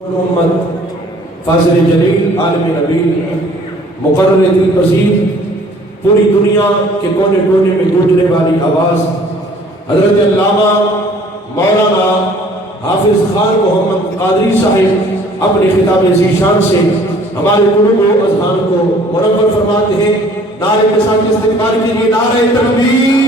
محمد فاضل جلیل عالم نبی مقرر دل پذیر پوری دنیا کے کونے کونے میں گونجنے والی آواز حضرت علامہ مولانا حافظ خان محمد قادری صاحب اپنے خطاب ذیشان سے ہمارے قلوب و اذہان کو منور فرماتے ہیں۔ نعرہ کے ساتھ استقبال کیجیے، نعرہ تکبیر،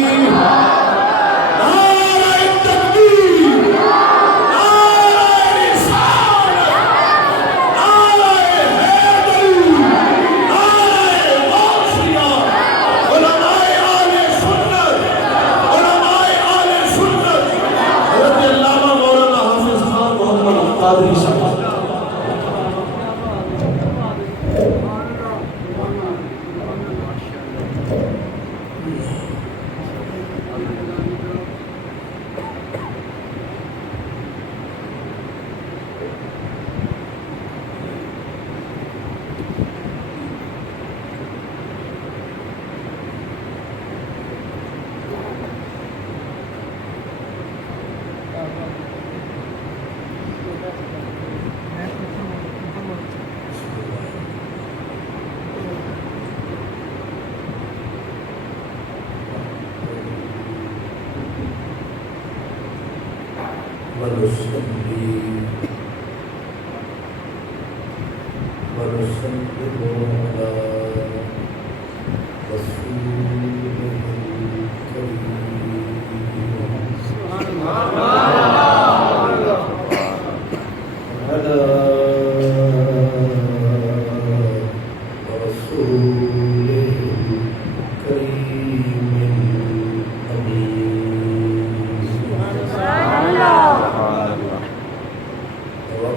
قادری صاحب۔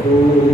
ذو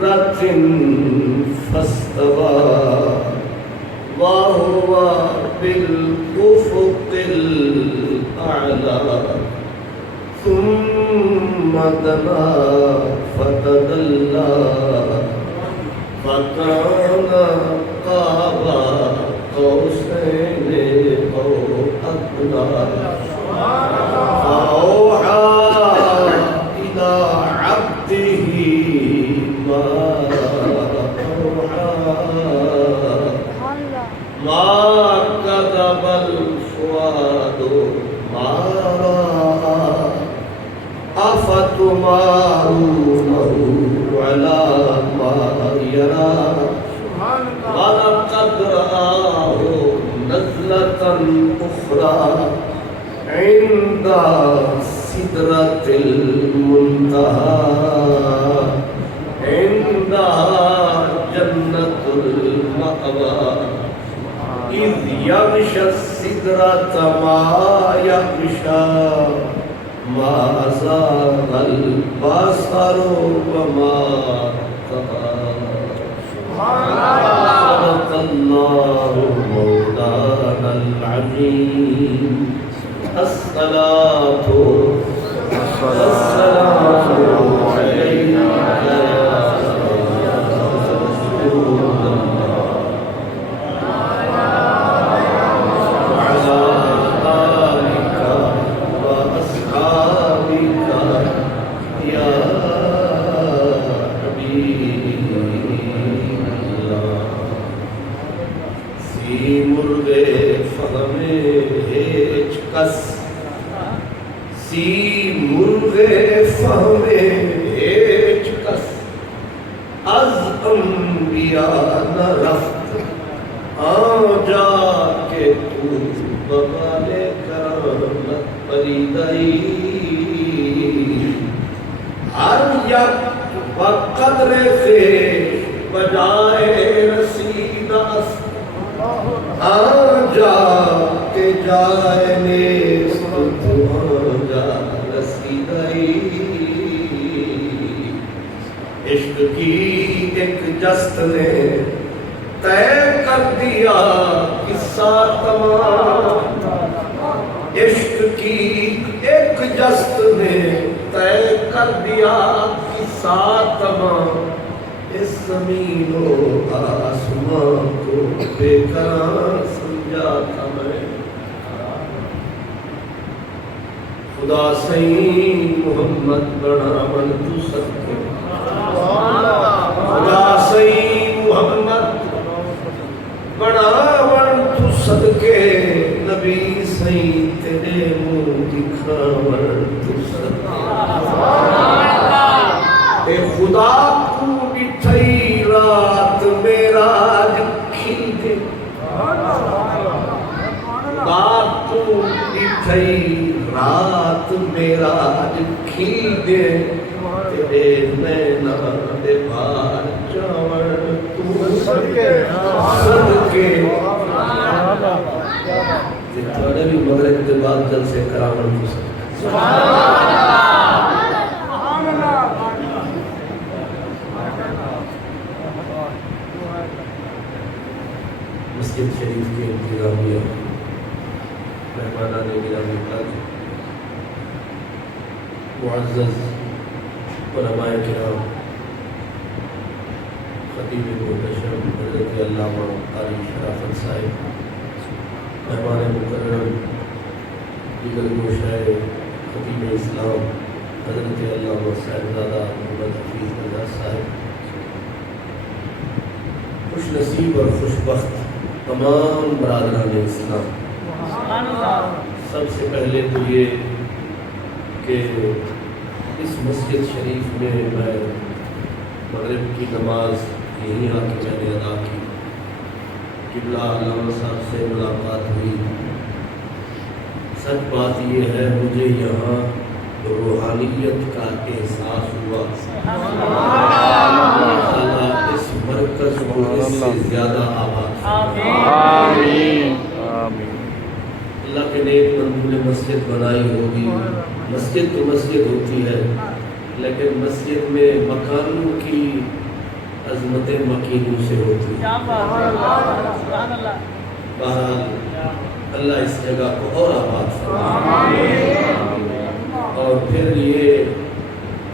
مرة فاستوى دنا فتدلى فكان قاب قوسين أو أدنى فأوحى إلى عبده ما أوحى ما كذب الفؤاد ما رأى أفتمارونه على ما يرى ولقد رآه نزلة أخرى عند سدرة المنتهى عندها جنة المأوى إذ يغشى السدرة ما يغشى ما زاغ البصر وما طغى صدق الله مولانا العظيم الصلاة والسلام عليك يا رسول الله وعلى آلك وأصحابك يا حبيب الله سیمرغ فہم ہیچ کس سیمرغ فہم ہیچ کس از انبیاء نہ رفت آجا کے تو بغالے کرامت پریدائی ہر یک بقدر خیش بجائے رسید است آجا کے جائے نیست تو آجا رسیدائی عشق کی ایک جست نے طے کر دیا قصہ تمام عشق کی ایک جست نے طے کر دیا قصہ تمام اس زمین و آسمان کو بے قرار سمجھا تھا میں خدا سین محمد بڑا من تو صدقے خدا سین محمد بڑا من تو صدقے نبی سین تیرے منہ دکھا من تو صدقے اے خدا کو بٹھئی رات میراج کھل دے خدا کو بٹھئی رات میراج کھل دے تیرے نینا دے بار جاور تو صدقے جتنے بھی مغرب کے بعد جل سے کرامن تو صدقے مسجد شریف کے انتظامیہ مہمانان گرامی حاضر معزز علماء کرام خطیب محتشم حضرت علامہ قاری شرافت صاحب مہمان مکرم دیگر گوشۂ خطیب اسلام حضرت علامہ صاحبزادہ محمد حفیظ نجار صاحب خوش نصیب اور خوش بخت تمام برادران اسلام سب سے پہلے تو یہ کہ اس مسجد شریف میں میں مغرب کی نماز یہیں آ کے میں نے ادا کی قبلہ علامہ صاحب سے ملاقات ہوئی سچ بات یہ ہے مجھے یہاں روحانیت کا احساس ہوا اللہ اس مرکز کو اس سے زیادہ آباد آمین اللہ کے نیک بندوں نے مسجد بنائی ہوگی مسجد تو مسجد ہوتی ہے لیکن مسجد میں مکانوں کی عظمت مکینوں سے ہوتی ہے بہرحال اللہ اس جگہ کو اور آباد فرمائے اور پھر یہ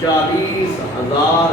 40,000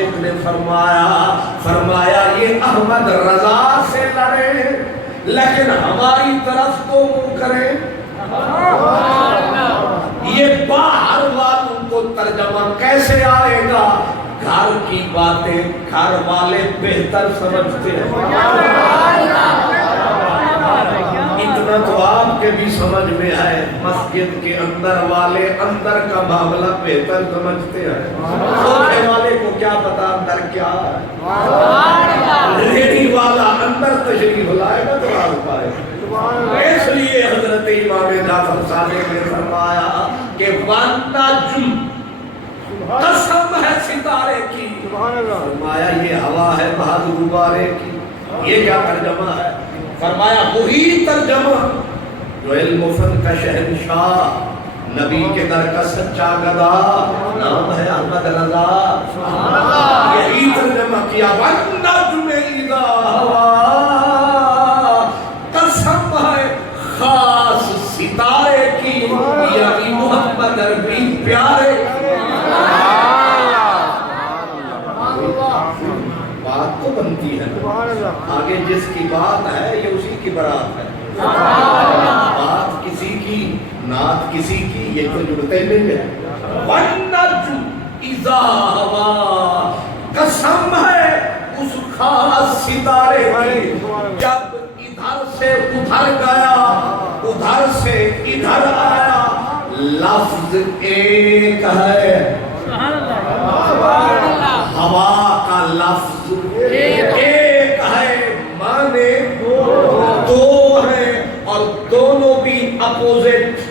صادق نے فرمایا یہ احمد رضا سے لڑے لیکن ہماری طرف تو منہ کرے. یہ باہر والوں کو ترجمہ کیسے آئے گا؟ گھر کی باتیں گھر والے بہتر سمجھتے ہیں. اتنا تو آپ کے بھی سمجھ میں آئے، مسجد کے اندر والے اندر کا معاملہ بہتر سمجھتے ہیں. سوچنے والے کو کیا پتا اندر کیا ہے. ریڈی والا اندر تشریف لائے گا تو آپ پائے. اس لیے حضرت امام جعفر صادق نے فرمایا کہ وَالنَّجْمُ قسم ہے ستارے کی. فرمایا یہ ہوا ہے بہادر غبارے کی. یہ کیا ترجمہ ہے؟ فرمایا وہی ترجمہ جو علم و فن کا شہنشاہ، نبی کے در کا سچا گدا، نام ہے احمد رضا. یہی ترجمہ کیا وَالنَّجْمِ اِذَا هَوَىٰ، قسم ہے خاص ستارے کی، یعنی محمد عربی پیارے. بات تو بنتی ہے آگے جس کی بات ہے یہ اسی کی برات ہے. بات کسی کی، نعت کسی کی، یہ تو جڑتے نہیں ہے. وَالنَّجْمُ اِذَا هَوَىٰ، قسم ہے اس خاص ستارے کی جب ادھر سے ادھر گیا ادھر سے ادھر آیا. لفظ ایک ہے، ہوا کا لفظ ایک ہے، معنی دو ہیں اور دونوں بھی اپوزٹ.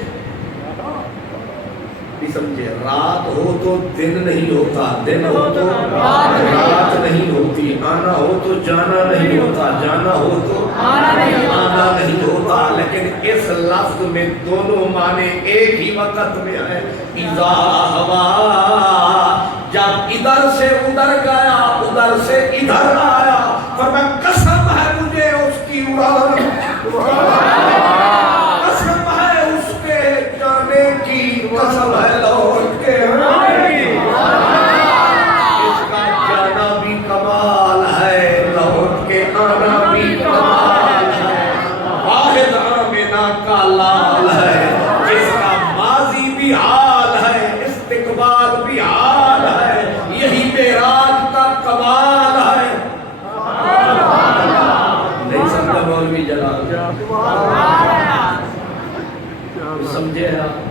بھی سمجھے، رات ہو تو دن نہیں ہوتا، دن ہو تو رات نہیں ہوتی، آنا ہو تو جانا نہیں ہوتا، جانا ہو تو آنا نہیں ہوتا. لیکن اس لفظ میں دونوں معنی ایک ہی وقت میں ہے. اذا ہوا، جب ادھر سے ادھر گیا ادھر سے ادھر آیا. فرمایا قسم ہے مجھے اس کی اڑان، قسم ہے اس کے جانے کی، قسم ہے لوٹ کے آنے. اس کا جانا بھی کمال ہے، لوٹ کے آنا بھی کمال ہے. واحد آمنہ کا لال ہے جس کا ماضی بھی حال ہے، استقبال بھی حال ہے. یہی معراج کا کمال ہے. نہیں سمجھا مولوی جلال؟ سمجھے آپ؟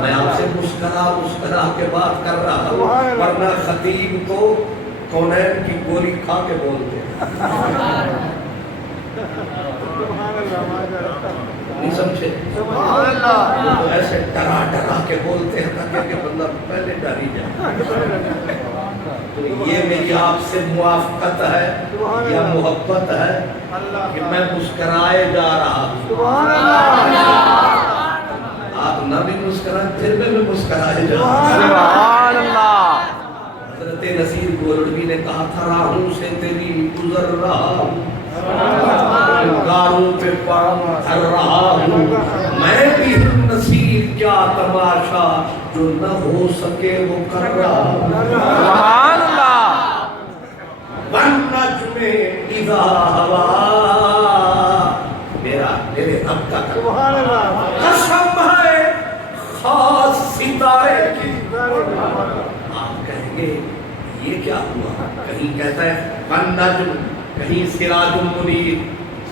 میں آپ سے مسکرا کے بات کر رہا ہوں، ورنہ خطیب تو کونین کی گولی کھا کے بولتے ہیں. نہیں سمجھے؟ تو ایسے ڈرا کے بولتے ہیں تاکہ بندہ پہلے ڈر ہی جائے. تو یہ میری آپ سے موافقت ہے یا محبت ہے کہ میں مسکرائے جا رہا ہوں. آپ نہ بھی مسکرائیں پھر میں مسکرائے جا رہا ہوں. حضرت نصیر گولڑوی نے کہا تھا راہوں سے تیری گزر رہا ہوں، گاروں پہ پاؤں دھر رہا ہوں. میں بھی ہوں نصیر کیا تماشا جو نہ ہو سکے وہ کر رہا ہوں. سبحان اللہ. وَالنَّجْمِ اِذَا هَوَىٰ، میرے رب کا قسم ہے خاص ستارے کی. آپ کہیں گے یہ کیا ہوا؟ کہیں کہتا ہے وَالنَّجْمِ، کہیں سراج منیر.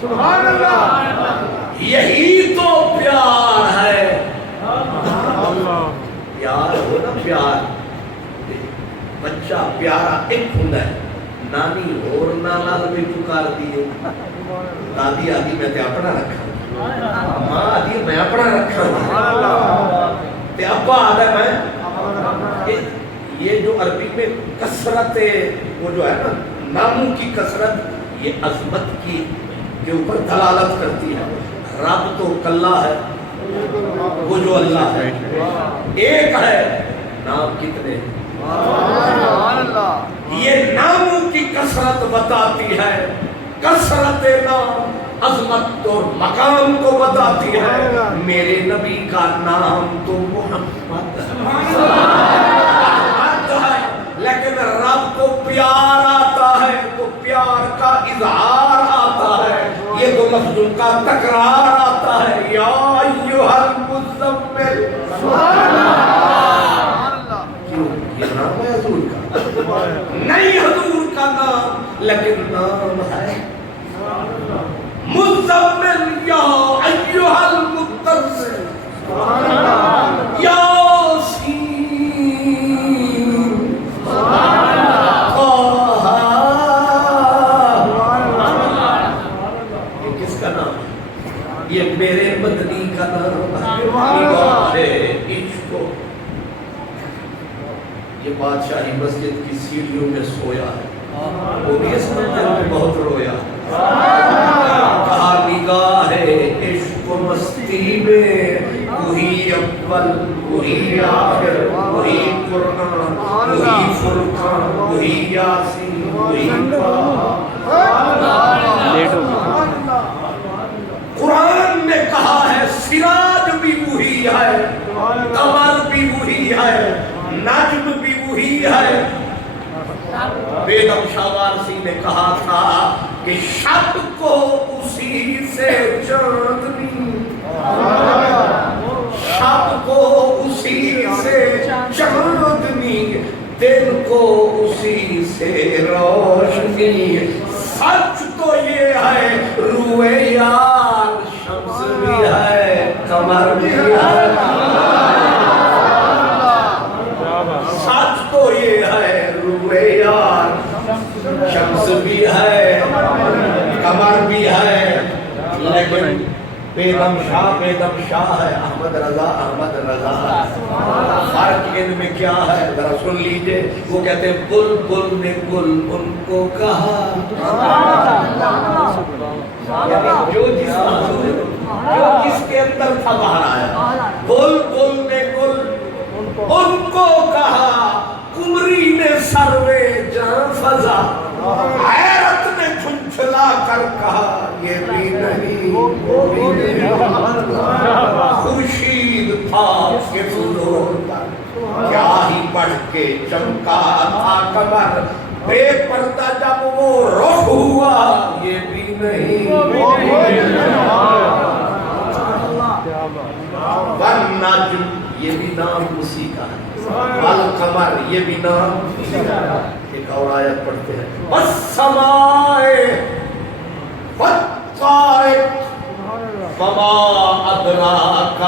سبحان اللہ. یہی تو پیار ہے. پیار ہو نا، پیار بچہ پیارا ایک ہوں ہے. نانی اور نانا بھی پکار دیے، دادی آدھی میں تے اپنا رکھا، ماں آدھی میں اپنا رکھا، تے ابا آدھا میں. یہ جو عربی میں کثرت وہ جو ہے نا ناموں کی کثرت، یہ عظمت کی کے اوپر دلالت کرتی ہے. رب تو کلّا ہے، وہ جو اللہ ہے ایک ہے. نام کتنے؟ یہ ناموں کی کثرت بتاتی ہے. کثرت نام عظمت اور مقام کو بتاتی ہے. میرے نبی کا نام تو محمد ہے، لیکن رب کو کا تکرار آتا ہے، یا ایھا المزمل۔ کیوں؟ یہ نام ہے حضور کا؟ نہیں حضور کا نام، لیکن نام ہے مزمل، یا ایھا المدثر، یاسین، یہ میرے مدنی کا نام ہے عشق۔ یہ بادشاہی مسجد کی سیڑھیوں میں سویا ہے، وہ بھی اس منظر میں بہت رویا، کہا نگاہ عشق و مستی میں وہی اول وہی آخر وہی قرآن وہی فرقان وہی یاسین وہی قرآن نے کہا ہے سراج بھی وہی ہے، قمر بھی وہی ہے، نجم بھی وہی ہے۔ بیگم شاہ وارسی نے کہا تھا کہ شب کو اسی سے چاندنی، شب کو اسی سے چاندنی، دن کو اسی سے روشنی۔ سچ تو یہ ہے روئے یار شمس بھی ہے قمر بھی ہے، سچ تو یہ ہے روئے یار شمس بھی ہے قمر بھی ہے، لیکن بیگم شاہ ہے احمد رضا۔ فرق ان میں کیا ہے ذرا سن لیجئے، وہ کہتے ہیں بلبل نے گل ان کو کہا، جو جس کے اندر تھا باہر آیا، بلبل نے گل ان کو کہا، قمری نے سروے جان فضا، حیرت نے جھنجھلا کر کہا یہ بھی نہیں وہ بھی نہیں، خورشید تھا کہ فضول پر کیا ہی بڑھ کے چمکا تھا قمر، بے پردہ جب وہ رخ ہوا یہ بھی نہیں والنجم، یہ بھی نام اسی کا ہے، والقمر یہ بھی نام اسی کا ہے۔ ایک اور آیت پڑھتے ہیں، والسماء والطارق وما ادراک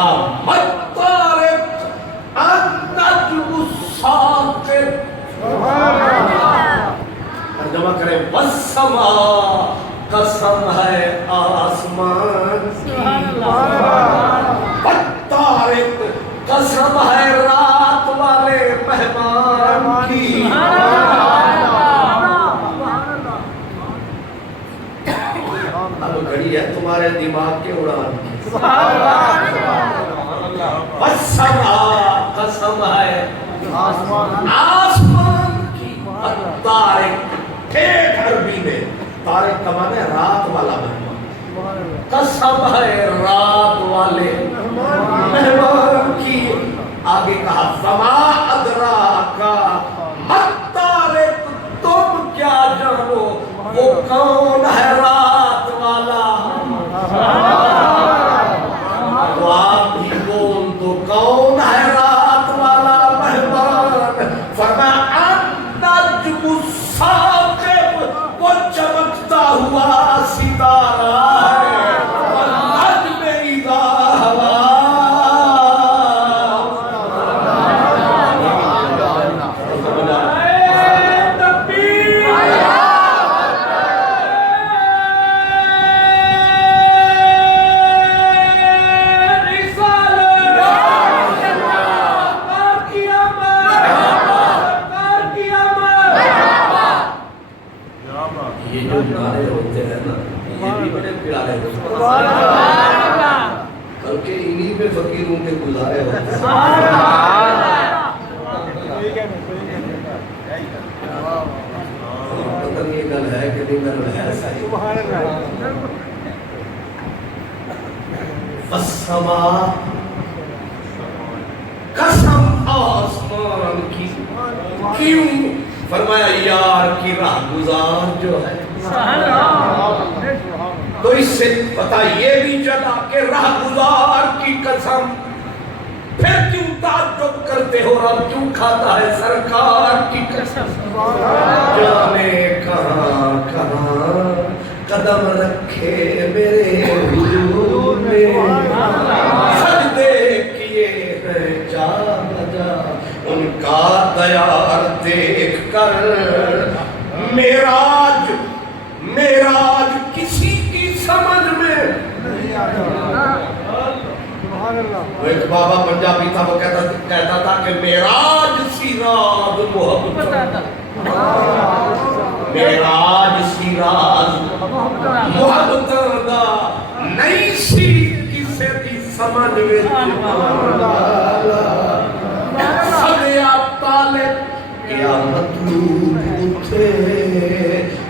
ما الطارق النجم الثاقب۔ ترجمہ کریں، والسماء قسم ہے آسمان کی، والطارق قسم ہے رات والے مہمان کی۔ اب گھڑی ہے تمہارے دماغ کے اڑان کی۔ والسماء قسم ہے آسمان کی، والطارق ٹھیک عربی میں طارق کا معنی ہے رات والا مہمان، قسم ہے رات والے مہمان کی۔ آگے کہا فما ادراک ما الطارق، تم کیا جانو وہ کون ہے رات والا، تو آپ ہی بول دو کون ہے رات والا مہمان۔ فرمایا النجم الثاقب، وہ چمکتا ہوا ستارہ ہے، والنجم اذا ہوا۔ یہ جو نعرے ہوتے ہیں نا یہ بھی بڑے پیارے ہوتے ہیں، بلکہ انہی پہ فقیروں کے گزارے ہوتے ہیں۔ پتہ نہیں گل ہے کہ نہیں گل ہے صحیح۔ والسماء قسم آسمان کی، کیوں؟ فرمایا یار کی راہ گزار جو ہے تو اس سے پتہ یہ بھی چلا کہ راہ گزار کی قسم، پھر کیوں تعجب کرتے ہو رب کیوں کھاتا ہے سرکار کی قسم؟ جانے کہاں کہاں قدم رکھے میرے حضور نے، سجدے کیے ہیں جا بجا ان کا دیار دیکھ کر، معراج کسی کی سمجھ میں نہیں آیا۔ وہ ایک بابا پنجابی تھا، وہ کہتا تھا کہ معراج سی راز محبت، معراج سی راز محبت دا نہیں سی کسے دی سمجھ میں سدیا طالب قیامت اٹھے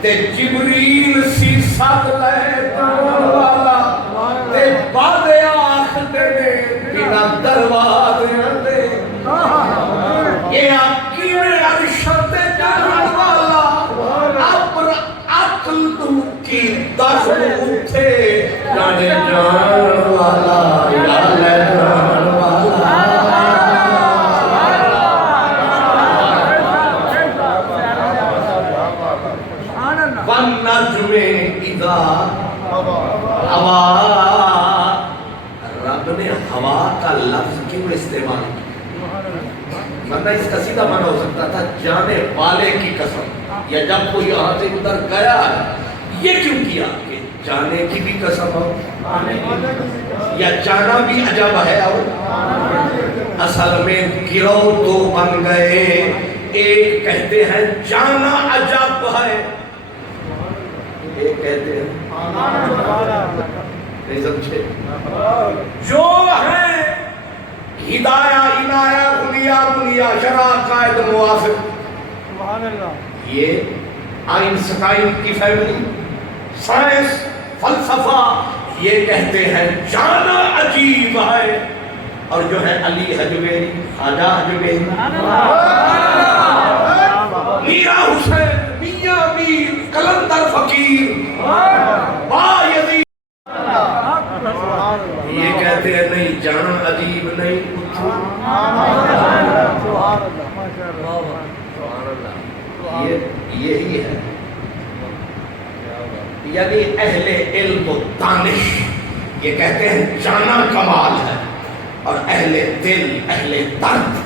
تے جبریل سی ساتھ لے والا تے بعد آخ دے بنا دروازے دے اے آکی میں عرشت جان والا اپر عقل تو کی دس اٹھے جانے جان والا یا لے جان والا والنجم اذا ہوا، رب نے ہوا کا لفظ کیوں استعمال کیا؟ ورنہ اس کا سیدھا معنی ہو سکتا تھا جانے والے کی قسم، یا جب کوئی یہاں سے ادھر گیا یہ کیوں کیا کہ جانے کی بھی قسم ہو، یا جانا بھی عجب ہے، اور اصل میں گروہ دو بن گئے، ایک کہتے ہیں جانا عجب ہے، ایک کہتے ہیں نہیں سمجھے جو ہے ہدایہ عنایہ خلیہ بنیہ شرع قائد موافق، یہ آئنسٹائن کی فیملی سائنس فلسفہ یہ کہتے ہیں جانا عجیب ہے، اور جو ہے علی حجویری خواجہ حجویری میرا حسین میاں میر کلندر فقیر با یزید یہ کہتے ہیں نہیں جانا عجیب نہیں، یہی ہے، یعنی اہل علم و دانش یہ کہتے ہیں جانا کمال ہے، اور اہل دل اہل درد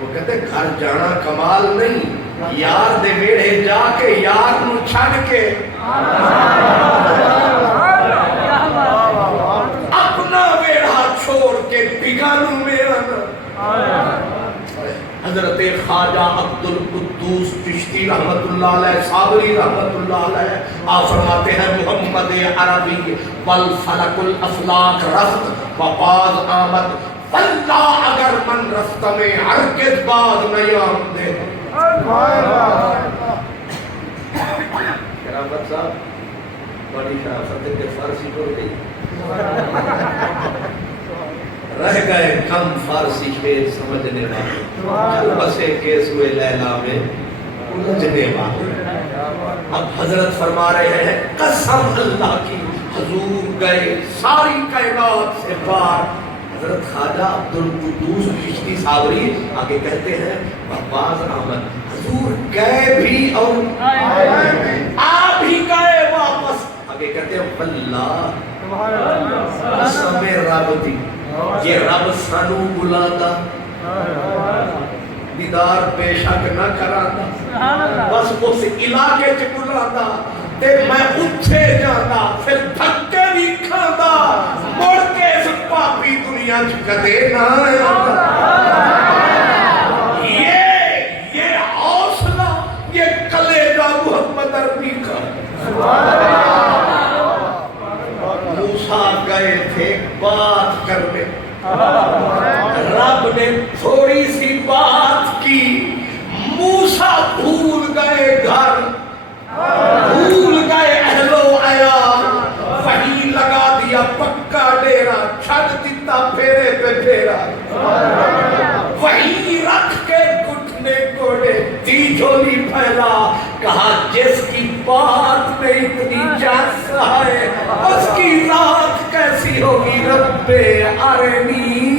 وہ کہتے ہیں گھر جانا کمال نہیں، یار دے ویڑے جا کے یار نو چھڑ کے اپنا ویڑا چھوڑ کے بگانوں میں آنا۔ حضرت خواجہ عبد القدوس چشتی رحمت اللہ علیہ صابری رحمت اللہ علیہ آپ فرماتے ہیں محمد عربی والفلک الافلاق رفت وباز آمد واللہ اگر من رفت میں ہرگز باز نہیں آمدے۔ شرافت صاحب بڑی شرافت ہے کہ فارسی کو گئی رہ گئے کم فارسی شعر سمجھنے والے، چل بسے کے سوئے لیلا میں الجھنے والے۔ اب حضرت فرما رہے ہیں قسم اللہ کی حضور گئے ساری کائنات سے پار، حضرت خواجہ عبد القدوس چشتی صابری آگے کہتے ہیں باباز احمد حضور گئے بھی اور آ بھی گئے واپس، آگے کہتے ہیں واللہ قسم رب دی یہ رب سانو بلاتا دیدار بے شک نہ کراتا، بس اس علاقے چ بلاتا تے میں اتھے جاتا پھر دھکے بھی کھاتا مڑ کے اس پاپی دنیا چ کدے نہ آتا۔ یہ حوصلہ یہ کلیجہ محمد عربی کا۔ موسیٰ گئے تھے بات کرنے، رب نے تھوڑی سی بات کی، موسیٰ بھول گئے گھر، بھول گئے اہل و عیال، وہیں لگا دیا پکا ڈیرا، چھڑ دیتا پھیرے پہ پھیرا، وہیں رکھ کے گھٹنے کوڑے دی جھولی پھیلا، کہا جس کی بات میں اتنی جس ہے اس کی ذات کیسی ہوگی رب ارنی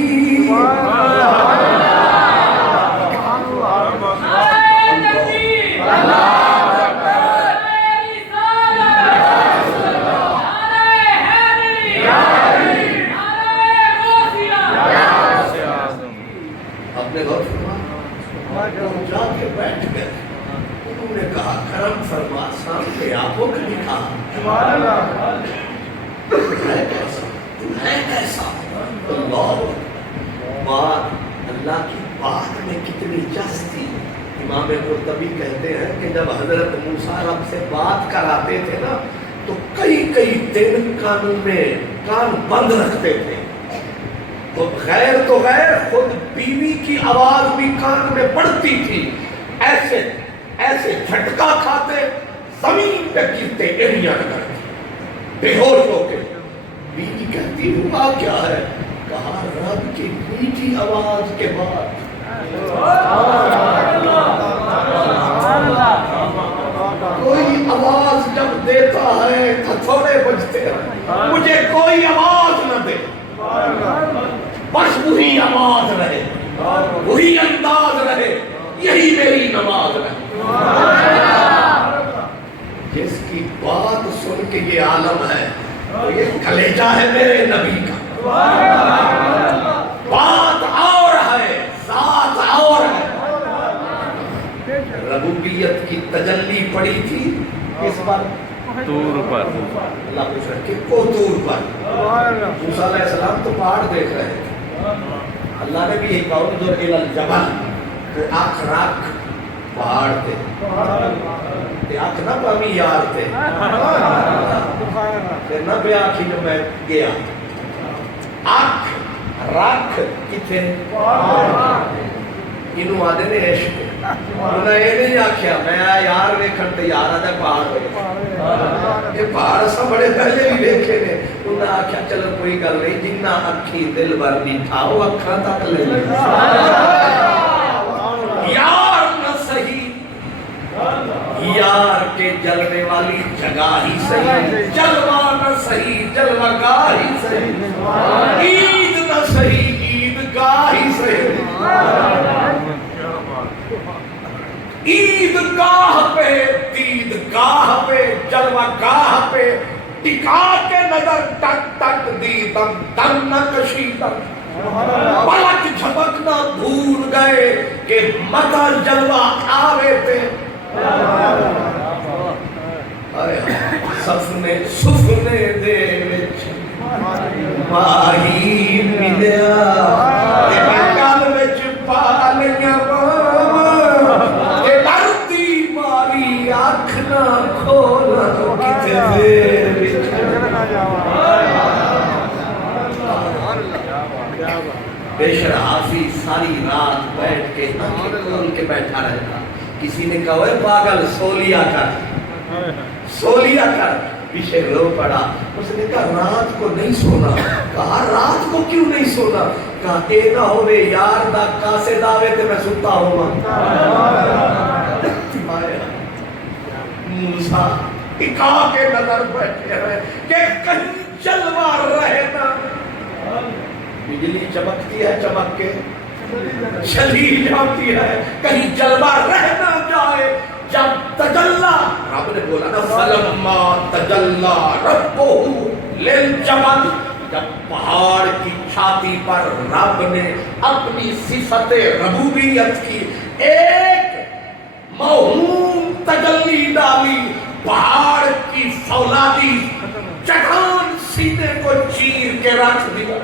اپنے غور فرما جا کے بیٹھ گئے انہوں نے کہا کرم فرما سامنے آپ کو لکھا ہے کیسا اللہ بات اللہ کی بات میں کتنی جس تھی امام قرطبی کہتے ہیں کہ جب حضرت موسیٰ رب سے بات کراتے تھے نا تو کئی دن کانوں میں کان بند رکھتے تھے تو غیر خود بیوی کی آواز بھی کان میں پڑتی تھی ایسے جھٹکا کھاتے زمین پہ گرتے ایڑیاں کرتے بے ہوش ہو کے بیوی کہتی ہوا کیا ہے کہا رب کی میٹھی آواز کے بعد کوئی آواز جب دیتا ہے تو تھوڑے بجتے ہیں مجھے کوئی آواز نہ دے بس وہی آواز رہے وہی انداز رہے یہی میری نماز رہے جس کی بات سن کے یہ عالم ہے تو یہ کلیجہ ہے میرے نبی کا بات اور ہے ذات اور ہے ربوبیت کی تجلی پڑی تھی اس پر طور پر اللہ پوچھ رہا کہ کو طور پر موسیٰ علیہ السلام تو پہاڑ دیکھ رہے تھے اللہ نے بھی ایک کہا جو الی الجبل تو آنکھ رکھ پہاڑ تھے آنکھ نہ پامی یار تھے پھر نہ بے آنکھی جو میں گیا آنکھ رکھ کتنے انہوں آدھے نے عشق انہیں یہ نہیں آکھیا میں یار ویکھن تے یار آدھے پہاڑ یہ پہاڑ سا بڑے پہلے بھی دیکھے نے انہیں آکھیا چلو کوئی گل نہیں جنہ اکھی دل بر بیٹھا وہ اکھا تک لے لے یار نہ صحیح یار کے جلوے والی جگہ ہی صحیح جلوہ نہ صحیح جلوہ گاہ ہی صحیح عید نہ صحیح عید گاہ ہی صحیح عید گاہ پہ دید گاہ پہ جلوہ گاہ پہ ٹکا کے نظر ٹک ٹک دیدم دم نہ کشیدم پلک جھپکنا بھول گئے کہ متا جلوہ آوے تھے سفنے دے وچ ماہی ملیا کل وچ پالیاں بیشر حافظ ساری رات بیٹھ کے آنکھیں کھول کے بیٹھا رہتا کسی نے کہا اے پاگل سولیا کر بیشر رو پڑا اس نے کہا رات کو نہیں سونا کہا رات کو کیوں نہیں سونا کہا اے نہ ہوئے یار دا کاسے داوے تے میں ستا ہوں موسیٰ ٹکا کے نظر بیٹھے ہیں کہ کہیں جلوہ رہے نا بجلی چمکتی ہے چمک کے چلی جاتی ہے کہیں جلوہ رہ نہ جائے جب تجلا رب نے بولا نا فلما تجلا ربہ للجبل جب پہاڑ کی چھاتی پر رب نے اپنی صفت ربوبیت کی ایک موہوم تجلی ڈالی پہاڑ کی فولادی چٹان سینے کو چیر کے رکھ دیا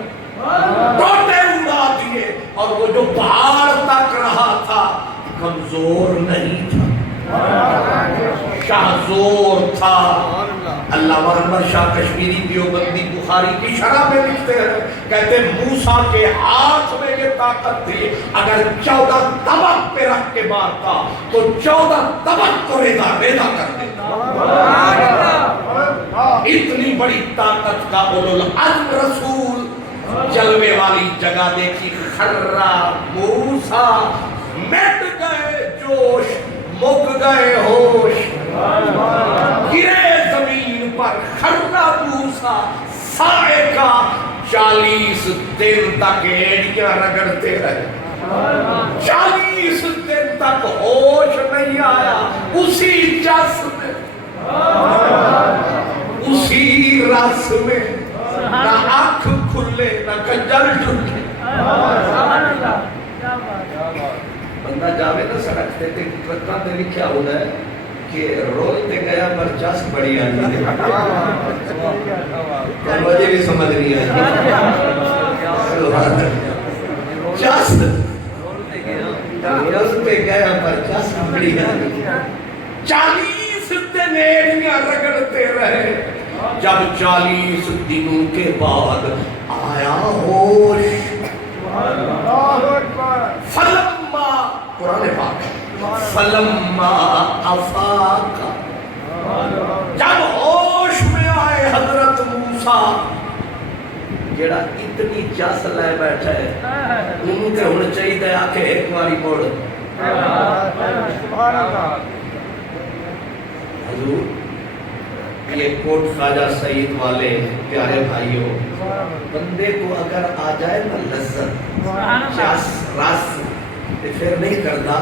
ٹوٹے اڑا دیے اور وہ جو پہاڑ تک رہا تھا کمزور نہیں تھا شاہزور تھا علامہ انور شاہ کشمیری دیوبندی بخاری کی شرح میں لکھتے ہیں کہتے موسیٰ کے ہاتھ میں یہ طاقت تھی اگر 14 طبق پہ رکھ کے مارتا تو 14 طبق کو ریزہ کر دیتا اتنی بڑی طاقت کا اولو العزم رسول جلوے والی جگہ دیکھی خرہ موسیٰ مٹ گئے جوش مک گئے ہوش گرے زمین پر خرا موسیٰ صاعقہ 40 دن تک ایڑیاں رگڑتے رہے 40 دن تک ہوش نہیں آیا اسی جس میں اسی رس میں نہ آنکھ کھلے نہ کنجر ڈھلے بندہ جاوے نہ سڑکتے تھے ٹرکاں تے لکھیا ہوتا ہے کہ رولتے گیا پر چس بڑی آئی ہے مجھے بھی سمجھ نہیں آئی چس رولتے گیا پر چس بڑی آئی 40 دن ایڑیاں رگڑتے رہے جب 40 دنوں کے بعد آیا ہوش فلما قرآن پاک فلما افاق جب ہوش میں آئے حضرت موسیٰ جڑا اتنی جس لے بیٹھا ہے انہوں تے ہونا چاہیے آکے ایک باری موڑ حضور یہ کوٹ خواجہ سعید والے پیارے بھائیوں بندے کو اگر آ جائے نا لذت چاس رس تو پھر نہیں کرتا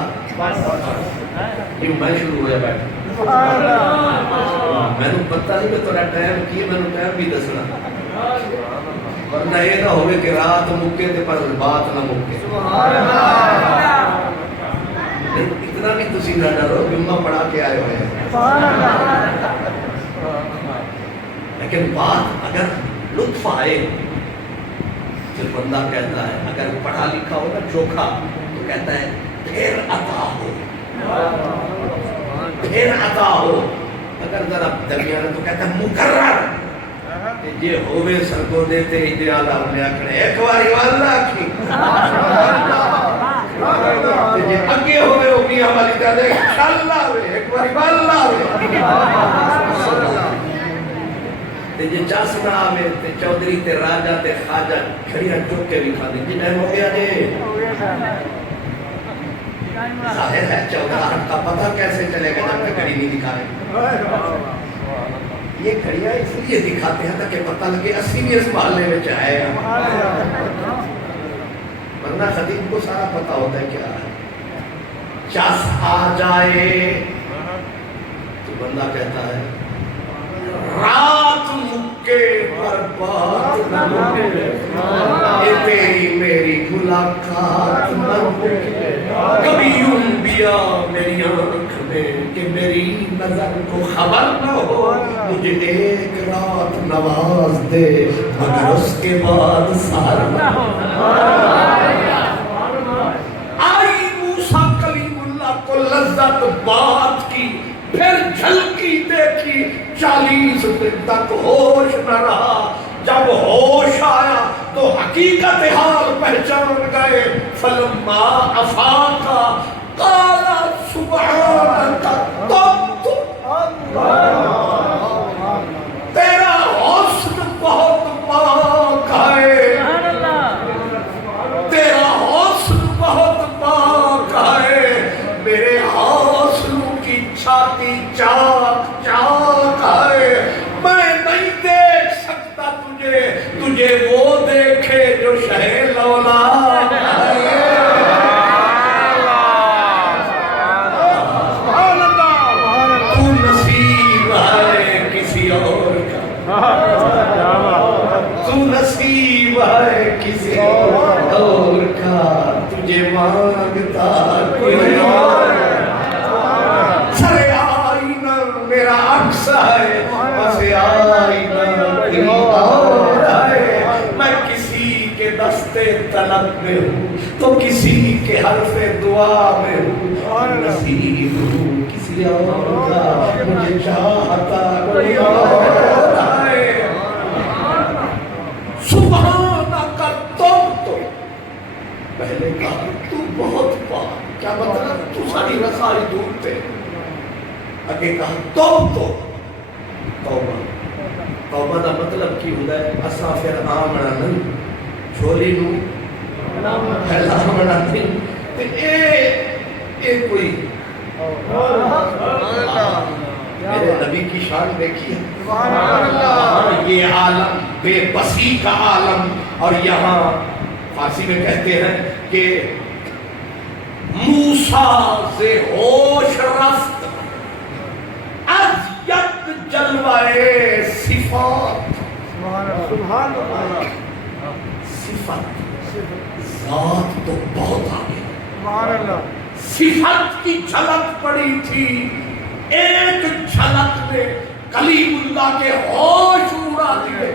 یہ میں شروع ہویا بیٹھا میں نے پتہ نہیں کہ تھوڑا ٹائم کی میں نے ٹائم بھی دسنا ورنہ یہ نہ ہوئے کہ رات مکے تے پر بات نہ مکے اتنا بھی تسی نہ ڈرو جمعہ پڑھا کے آئے ہوئے ہیں لیکن بات اگر لطف آئے پھر بندہ کہتا ہے اگر پڑھا لکھا ہو نا چوکھا تو کہتا ہے پھر عطا ہو پھر عطا ہو اگر ذرا درمیان تو کہتا ہے مقرر یہ ہوئے سر کو دیتے ہی دیالا انہیں آکھنے ایک باری واللہ کی یہ اگے ہوئے ہوگی ہماری کہتے ہیں انشاءاللہ ہوئے ایک باری واللہ ہوئے یہ چاس نہ آوے تے چودری تے راجہ تے خاجہ کھڑیاں چوک کے بھی کھا دیں جی ٹائم ہو گیا جی ظاہر ہے 14 کا پتہ کیسے چلے گا جب تک گھڑی نہیں دکھا رہے یہ گھڑیاں اس لیے دکھاتے ہیں تاکہ پتہ لگے اسی بھی اس محلے میں چاہے گا ورنہ خطیب کو سارا پتہ ہوتا ہے کیا ہے چاس آ جائے تو بندہ کہتا ہے رات مکے پر بات نہ مکے یہ تیری میری ملاقات نہ مکے کبھی انبیاء میری آنکھ میں کہ میری نظر کو خبر نہ ہو مجھے ایک رات نواز دے مگر اس کے بعد سار نہ ہو آئی موسیٰ کلیم اللہ کو لذت بات کی پھر جھلکی دیکھی 40 دن تک ہوش نہ رہا جب ہوش آیا تو حقیقت حال پہچان گئے فلما افاقا قال سبحانک تبت تیرا حسن بہت پاک ہے تیرا حسن بہت پاک ہے میرے حوصلوں کی چھاتی چاک چاک ہے میں نہیں دیکھ سکتا تجھے وہ دیکھے جو شہ لولا تو نصیب ہے کسی اور کا تو نصیب ہے کسی اور کا تجھے مانگتا کوئی اور سرے آئینہ میرا عکس ہے بس آئینہ کوئی اور ہے میں کسی کے دستے طلب میں ہوں تو کسی کے حرف دعا میں ہوں نصیب ہوں کسی اور کا مجھے چاہتا کوئی اور ہے سبحانک تبت پہلے کہا تو بہت پاک کیا مطلب تو ساری رسائی دور پہ اگے کہا توبہ توبہ دا مطلب کی ہوتا ہے اسا پھر آمنا نہیں چھولی نو پہلا آمنا نہیں اے کوئی میرے نبی کی شان دیکھیے. سبحان اللہ. یہ عالم بے بسی کا عالم. اور یہاں فارسی میں کہتے ہیں کہ موسیٰ سے ہوش رفت از یک جلوہ صفات. سبحان اللہ. صفت ذات تو بہت آگے. سبحان اللہ. صفت کی جھلک پڑی تھی. ایک جھلک نے کلیم اللہ کے ہوش اڑا دیے.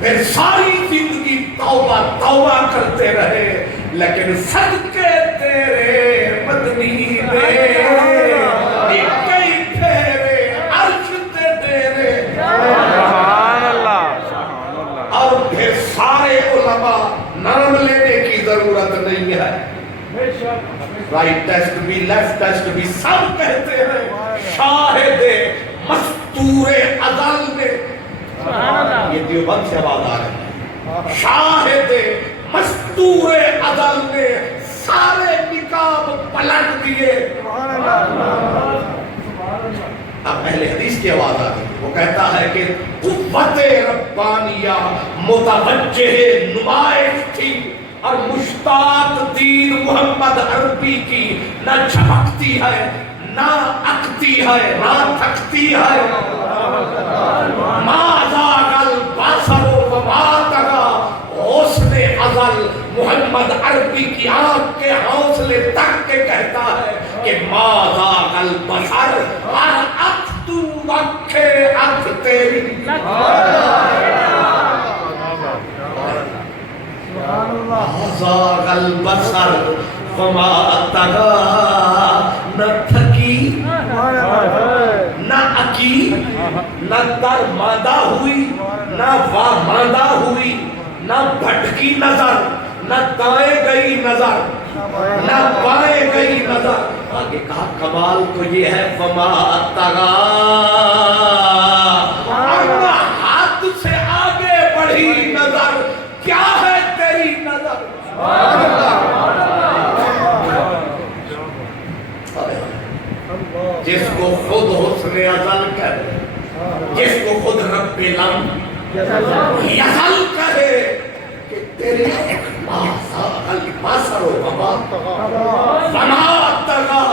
پھر ساری زندگی توبہ توبہ کرتے رہے. لیکن صدقے تیرے مدنی میں کئی پھیرے عرش تے تیرے. سبحان اللہ. سبحان اللہ. اور پھر سارے علماء نام لینے کی ضرورت نہیں ہے. رائٹ ٹیسٹ بھی لیفٹ ٹیسٹ بھی سب کہتے ہیں شاہد مستور ازل نے. یہ دیوبند سے آواز آ رہی ہے. شاہد مستور ازل نے سارے نقاب پلٹ دیے. اب اہل حدیث کی آواز آ رہی ہے. وہ کہتا ہے کہ قوت ربانیہ متوجہ نمائش تھی اور مشتاق دین محمد عربی کی نہ جھپکتی ہے نہ اکتی ہے نہ تھکتی ہے. ما زاغ البصر وما طغى. حسن ازل محمد عربی کی آنکھ کے حوصلے تک کے کہتا ہے کہ ما زاغ البصر ہر اکھ تو وکھے اکھ تیری. زاغ البصر وما طغى. نہ تھکی نہ اکی نہ در ماندہ ہوئی نہ واماندہ ہوئی نہ بھٹکی نظر نہ دائیں گئی نظر نہ بائیں گئی نظر. آگے کہا کمال تو یہ ہے وما طغى. اور حد سے آگے بڑھی نظر. کیا ہے تیری نظر؟ جس کو خود حسن ازل کرے, جس کو خود رب لم یزل کرے کہ تیرے ما زاغ البصر وما طغى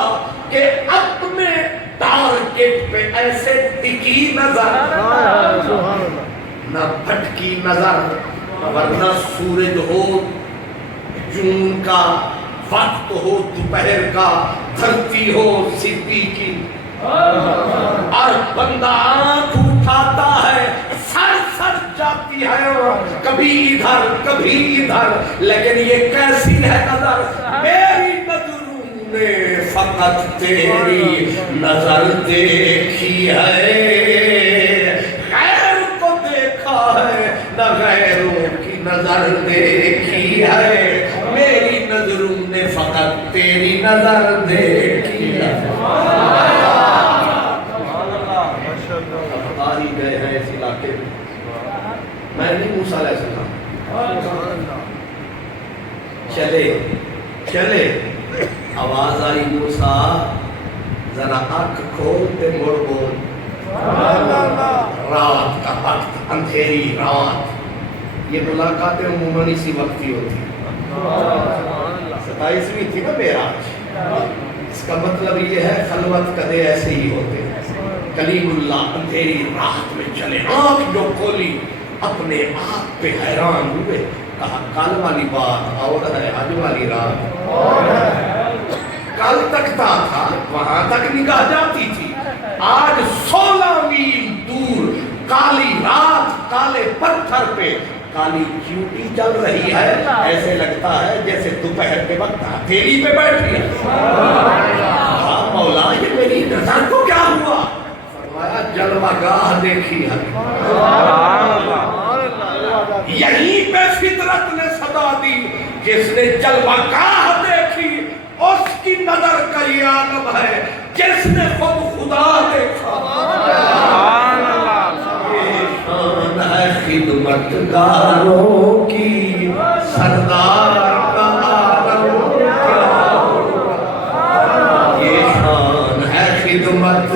کہ اپنے ٹارگٹ پہ ایسے ٹکی نظر نہ بھٹکی نظر. ورنہ سورج ہو جون کا وقت ہو دوپہر کا, دھرتی ہو سدی کی, اور بندہ آنکھ اٹھاتا ہے سر سر جاتی ہے کبھی ادھر کبھی ادھر. لیکن یہ کیسی ہے نظر؟ میری نظروں نے فقط تیری نظر دیکھی ہے. غیر کو دیکھا ہے نہ غیروں کی نظر دیکھی ہے. میری نظروں نے فقط تیری نظر دیکھی ہے. اب آ ہی گئے ہیں اس علاقے میں نہیں موسیٰ علیہ السلام. چلے چلے آواز آئی موسیٰ ذرا آنکھ کھولتے مڑ بول. رات کا وقت, اندھیری رات. یہ ملاقاتیں عموماً اسی وقت ہی ہوتی ہیں. 27ویں تھی نا معراج. اس کا مطلب یہ ہے خلوت کدے ایسے ہی ہوتے ہیں. کلیم اللہ اندھیری رات میں چلے, آنکھ جو کھولی اپنے آپ پہ حیران ہوئے. کہا کل والی بات اور ہے, آج والی رات. کل تکتا تھا وہاں تک نگاہ جاتی تھی. آج 16 میل دور کالی رات کالے پتھر پہ کالی چیوٹی چل رہی ہے. ایسے لگتا ہے جیسے دوپہر کے وقت ہتھیلی پہ بیٹھی ہے. کہا مولا یہ میری نظر کو کیا ہوا؟ فرمایا جلوہ گاہ دیکھی ہے. یہیں پہ فطرت نے صدا دی. جس نے جلوہ گاہ دیکھی اس کی نظر کا یہ عالم ہے. جس نے خود خدا دیکھا یہ شان ہے خدمت گاروں کی. سردار کا عالم کیا ہوگا. یہ شان ہے خدمت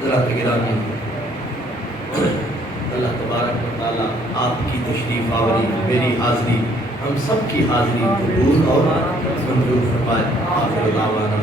حضرات گرامی، اللہ تبارک و تعالیٰ آپ کی تشریف آوری، میری حاضری، ہم سب کی حاضری قبول اور منظور فرمائے۔ آخر دعوانا